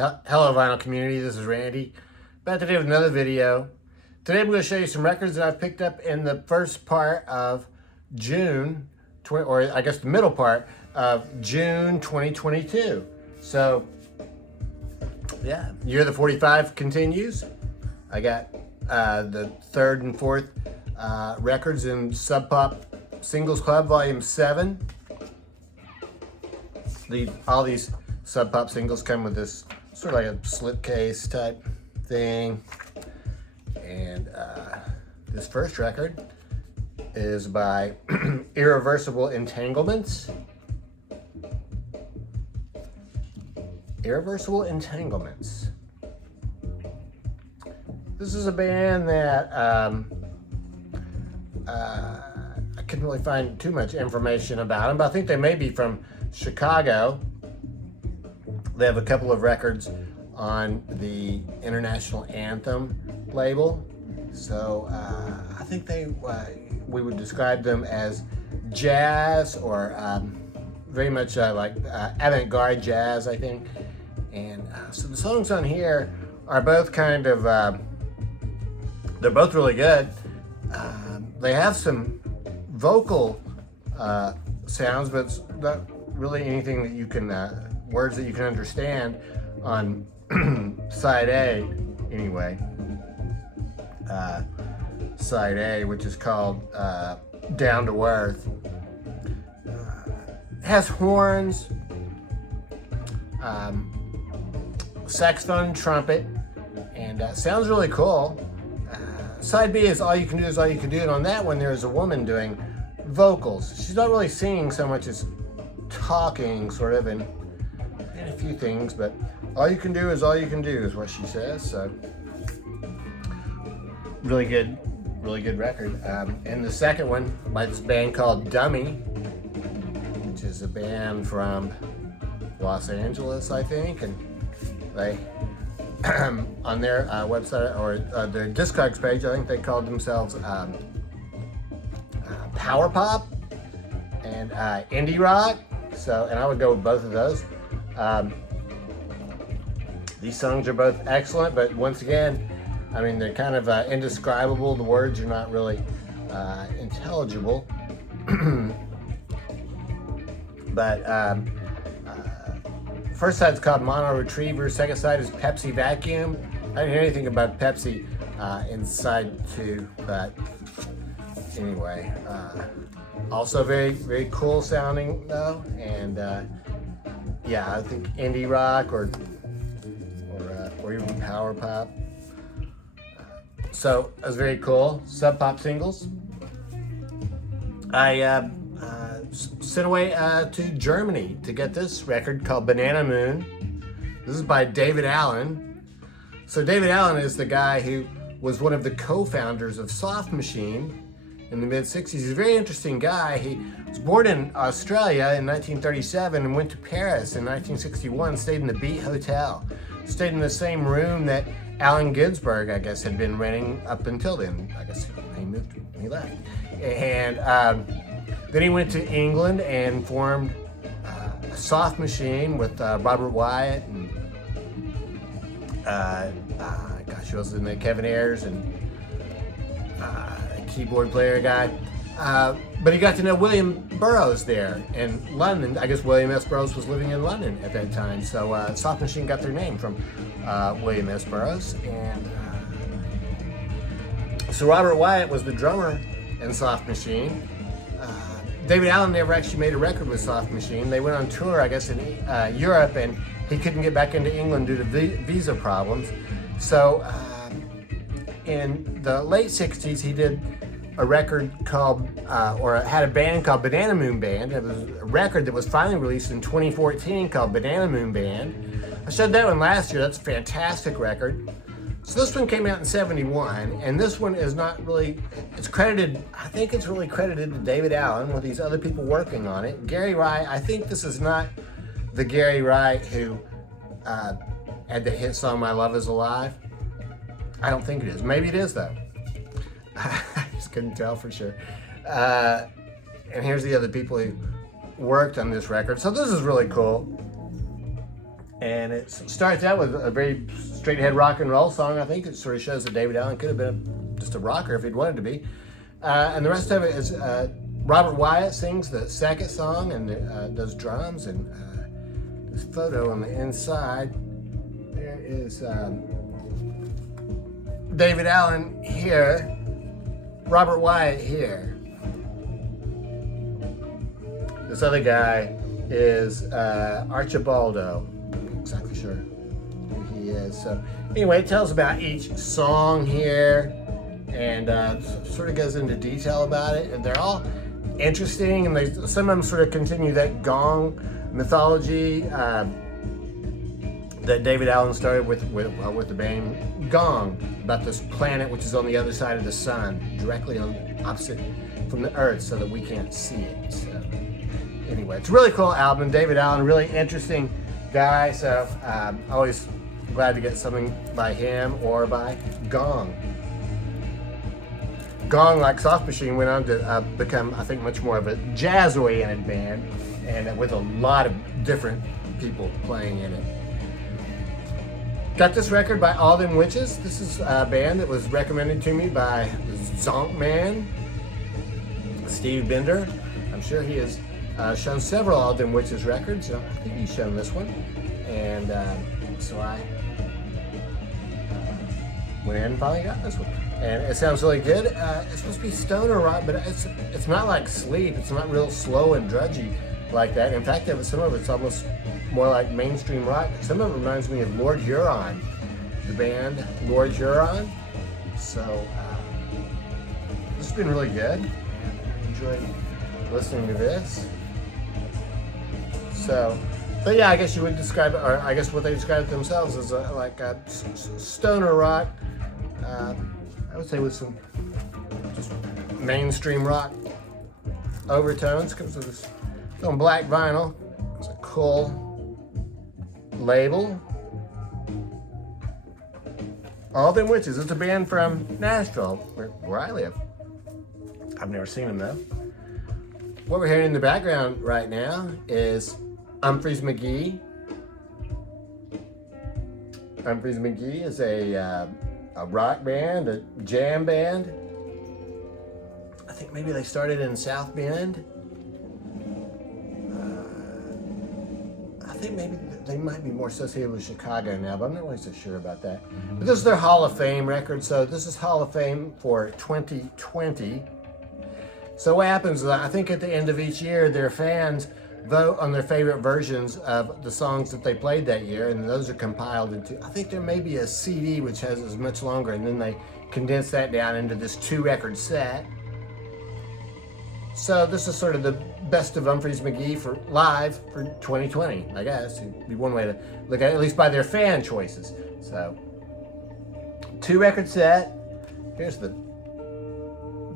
Hello vinyl community, this is Randy. Back today with another video. Today I'm going to show you some records that I've picked up in the first part of June, or I guess the middle part of June 2022. So, yeah, Year of the 45 continues. I got the third and fourth records in Sub Pop Singles Club Volume 7. All these Sub Pop singles come with this sort of like a slipcase type thing. And this first record is by Irreversible Entanglements. Irreversible Entanglements. This is a band that I couldn't really find too much information about them, but I think they may be from Chicago. They have a couple of records on the International Anthem label. So I think we would describe them as jazz or very much like avant-garde jazz, I think. And so the songs on here are both kind of, they're both really good. They have some vocal sounds, but it's not really anything that you can, words that you can understand on side A anyway. Side A, which is called Down to Earth, has horns, saxophone, trumpet, and sounds really cool. Side B is All You Can Do Is All You Can Do, and on that one there's a woman doing vocals. She's not really singing so much as talking, sort of, and a few things, but all you can do is all you can do is what she says. So really good record. And the second one by this band called Dummy, which is a band from Los Angeles, I think, and they on their website or their Discogs page, I think they called themselves power pop and indie rock. So, and I would go with both of those. These songs are both excellent, but once again, I mean, they're kind of indescribable. The words are not really intelligible. But first side's called Mono Retriever. Second side is Pepsi Vacuum. I didn't hear anything about Pepsi in side 2, but anyway, also very, very cool sounding though, and yeah, I think indie rock or even power pop. So it was very cool. Sub Pop singles. I sent away to Germany to get this record called Banana Moon. This is by David Allen. So David Allen is the guy who was one of the co-founders of Soft Machine in the mid-60s. He's a very interesting guy. He was born in Australia in 1937 and went to Paris in 1961, stayed in the Beat Hotel. Stayed in the same room that Allen Ginsberg, I guess, had been renting up until then. I guess he left. And then he went to England and formed Soft Machine with Robert Wyatt and who else was in there? Kevin Ayers and a keyboard player guy. But he got to know William Burroughs there in London. I guess William S. Burroughs was living in London at that time. So Soft Machine got their name from William S. Burroughs. And so Robert Wyatt was the drummer in Soft Machine. David Allen never actually made a record with Soft Machine. They went on tour, I guess, in Europe, and he couldn't get back into England due to visa problems. So in the late 60s, he did a record called, or had a band called Banana Moon Band. It was a record that was finally released in 2014 called Banana Moon Band. I showed that one last year. That's a fantastic record. So this one came out in 71, and this one is not really, it's credited, I think it's really credited to David Allen with these other people working on it. Gary Wright, I think this is not the Gary Wright who had the hit song My Love Is Alive. I don't think it is. Maybe it is though. I just couldn't tell for sure. And here's the other people who worked on this record. So this is really cool. And it starts out with a very straight ahead rock and roll song. I think it sort of shows that David Allen could have been just a rocker if he'd wanted to be. And the rest of it is Robert Wyatt sings the second song and does drums. And this photo on the inside, there is David Allen here, Robert Wyatt here. This other guy is Archibaldo. Exactly sure who he is. So anyway, it tells about each song here and sort of goes into detail about it. And they're all interesting, and some of them sort of continue that gong mythology that David Allen started with the band Gong, about this planet which is on the other side of the sun, directly on opposite from the Earth, so that we can't see it. So anyway, it's a really cool album. David Allen, really interesting guy, so always glad to get something by him or by Gong. Gong, like Soft Machine, went on to become, I think, much more of a jazz-oriented band, and with a lot of different people playing in it. Got this record by Alden Witches. This is a band that was recommended to me by Zonk Man, Steve Bender. I'm sure he has shown several Alden Witches records. I think he's shown this one. And so I went in and finally got this one. And it sounds really good. It's supposed to be stoner rock, but it's not like Sleep. It's not real slow and drudgy like that. In fact, some of it's almost more like mainstream rock. Some of it reminds me of Lord Huron, the band Lord Huron. So this has been really good. I enjoyed listening to this. So, but yeah, I guess you would describe it, or I guess what they describe themselves as like a stoner rock. I would say with some just mainstream rock overtones. Comes with this on black vinyl. It's a cool label. Alden Witches. It's a band from Nashville, where I live. I've never seen them though. What we're hearing in the background right now is Humphreys McGee. Humphreys McGee is a rock band, a jam band. I think maybe they started in South Bend. I think maybe they might be more associated with Chicago now, but I'm not really so sure about that. But this is their Hall of Fame record, so this is Hall of Fame for 2020. So what happens is, I think at the end of each year, their fans vote on their favorite versions of the songs that they played that year, and those are compiled into, I think there may be a CD which has as much longer, and then they condense that down into this 2-record set. So this is sort of the best of Humphreys McGee for live for 2020, I guess. It'd be one way to look at it, at least by their fan choices. So 2-record set. Here's the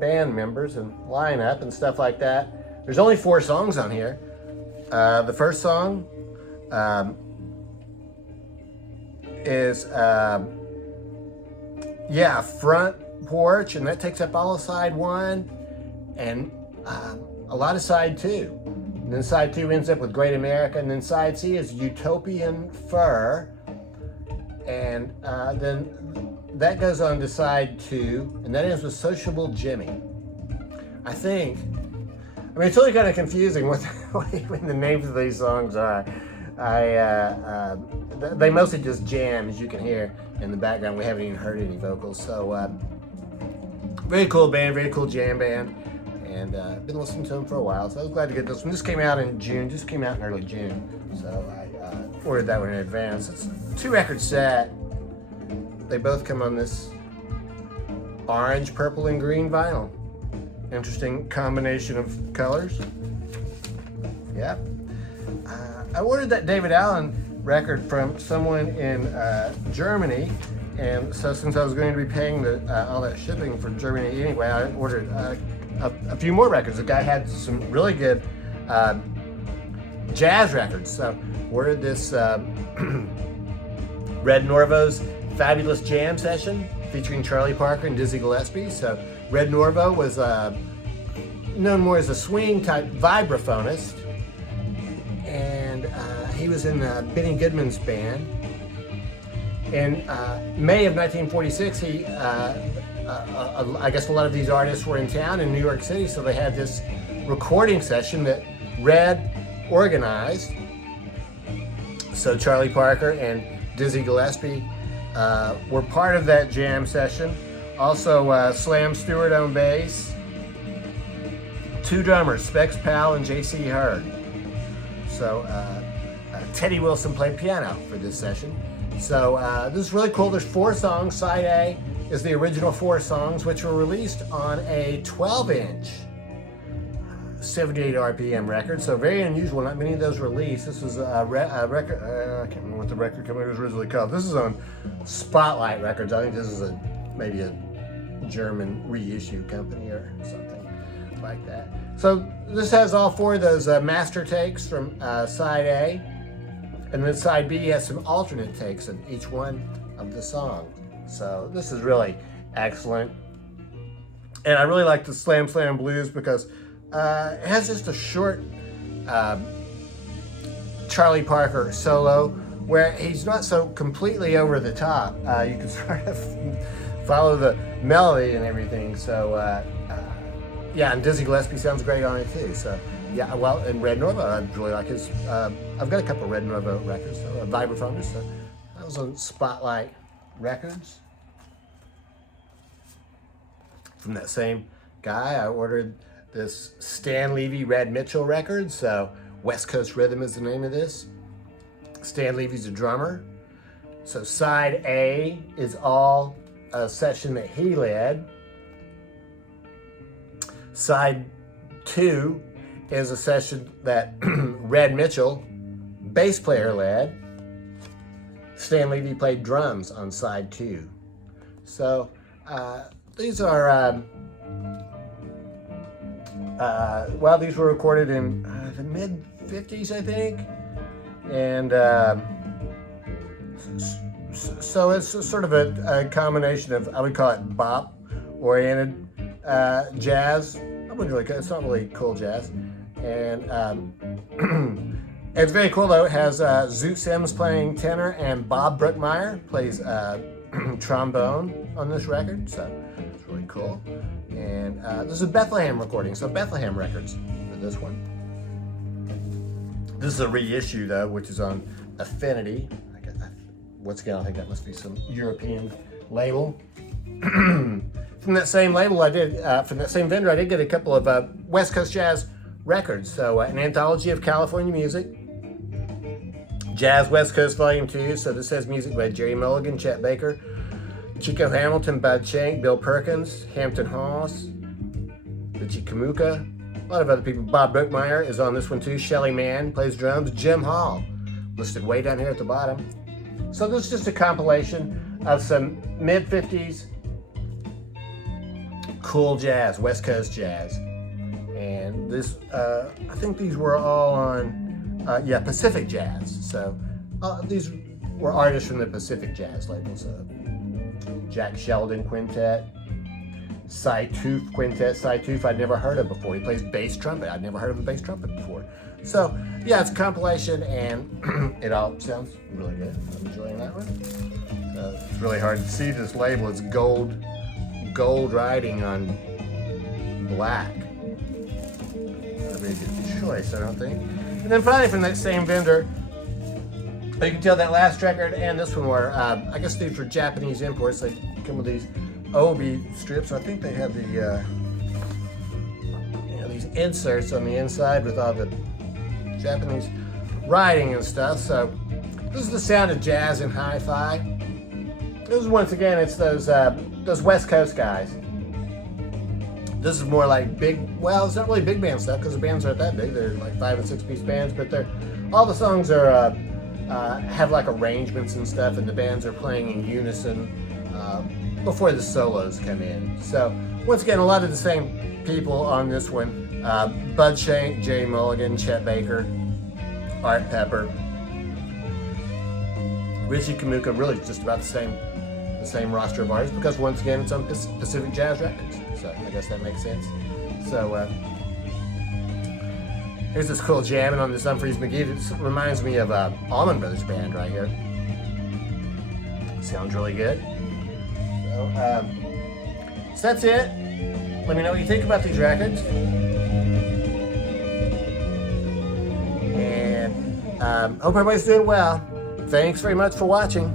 band members and lineup and stuff like that. There's only 4 songs on here. The first song is Front Porch, and that takes up all of side 1 and a lot of side 2. And then side 2 ends up with Great America, and then side C is Utopian Fur, and then that goes on to side 2, and that ends with Sociable Jimmy. I mean, it's really kind of confusing what even the names of these songs are. They mostly just jam, as you can hear in the background. We haven't even heard any vocals. So, very cool band, very cool jam band. And I've been listening to them for a while, so I was glad to get this one. This came out in June, just came out in early June. So I ordered that one in advance. It's a 2-record set. They both come on this orange, purple, and green vinyl. Interesting combination of colors. Yep. I ordered that David Allen record from someone in Germany, and so since I was going to be paying all that shipping for Germany anyway, I ordered a few more records. The guy had some really good jazz records, so ordered this Red Norvo's Fabulous Jam Session featuring Charlie Parker and Dizzy Gillespie. So Red Norvo was known more as a swing type vibraphonist, and he was was in Benny Goodman's band. In May of 1946, I guess a lot of these artists were in town in New York City, so they had this recording session that Red organized. So Charlie Parker and Dizzy Gillespie were part of that jam session. Also Slam Stewart on bass, 2 drummers, Specs Powell and J.C. Hurd. So Teddy Wilson played piano for this session. So this is really cool. There's 4 songs. Side A is the original 4 songs, which were released on a 12-inch 78 RPM record. So very unusual. Not many of those released. This was a record. I can't remember what the record company was originally called. This is on Spotlight Records. I think this is maybe a German reissue company or something like that. So this has all 4 of those master takes from side A. And then side B has some alternate takes in each one of the songs. So this is really excellent. And I really like the Slam Slam Blues because it has just a short Charlie Parker solo where he's not so completely over the top. You can sort of follow the melody and everything. So yeah, and Dizzy Gillespie sounds great on it too. So yeah, well, and Red Norvo, I really like his. I've got a couple of Red Norvo records, so vibraphoners. So that was on Spotlight Records. From that same guy, I ordered this Stan Levy Red Mitchell record. So West Coast Rhythm is the name of this. Stan Levy's a drummer. So side A is all a session that he led. Side 2 is a session that Red Mitchell, bass player, led. Stan Levy played drums on side 2. So these are, well, these were recorded in the mid-50s, I think. And so it's sort of a combination of, I would call it bop-oriented jazz. I wouldn't really, it's not really cool jazz. And it's very cool though. It has Zoot Sims playing tenor and Bob Brookmeyer plays trombone on this record. So it's really cool. And this is a Bethlehem recording, so Bethlehem Records for this one. This is a reissue though, which is on Affinity. Once again, I think that must be some European label. From that same label, from that same vendor, I did get a couple of West Coast Jazz records. So an anthology of California music, Jazz West Coast Volume 2. So this has music by Jerry Mulligan, Chet Baker, Chico Hamilton, Bud Shank, Bill Perkins, Hampton Hawes, Richie Kamuka, a lot of other people. Bob Brookmeyer is on this one too. Shelly Mann plays drums. Jim Hall, listed way down here at the bottom. So this is just a compilation of some mid-50s cool jazz, West Coast jazz. And this, I think these were all on, Pacific Jazz. So these were artists from the Pacific Jazz label. So Jack Sheldon Quintet, Cy Toof Quintet. Cy Toof I'd never heard of before. He plays bass trumpet. I'd never heard of a bass trumpet before. So yeah, it's a compilation and it all sounds really good. I'm enjoying that one. It's really hard to see this label. It's gold writing on black. Not a very good choice, I don't think. And then finally from that same vendor, you can tell that last record and this one were, I guess these were Japanese imports. They come with these Obi strips. I think they have the, these inserts on the inside with all the Japanese writing and stuff. So this is the sound of jazz and hi-fi. This is, once again, it's those West Coast guys. This is more like well, it's not really big band stuff because the bands aren't that big. They're like 5 and 6 piece bands, but all the songs are have like arrangements and stuff, and the bands are playing in unison before the solos come in. So once again, a lot of the same people on this one. Bud Shank, Jerry Mulligan, Chet Baker, Art Pepper, Richie Kamuka, really just about the same roster of artists, because once again it's on Pacific Jazz Records, so I guess that makes sense. So Here's this cool jamming on this unfreeze McGee. This reminds me of Allman Brothers Band right here. Sounds really good. So that's it. Let me know what you think about these records. And hope everybody's doing well. Thanks very much for watching.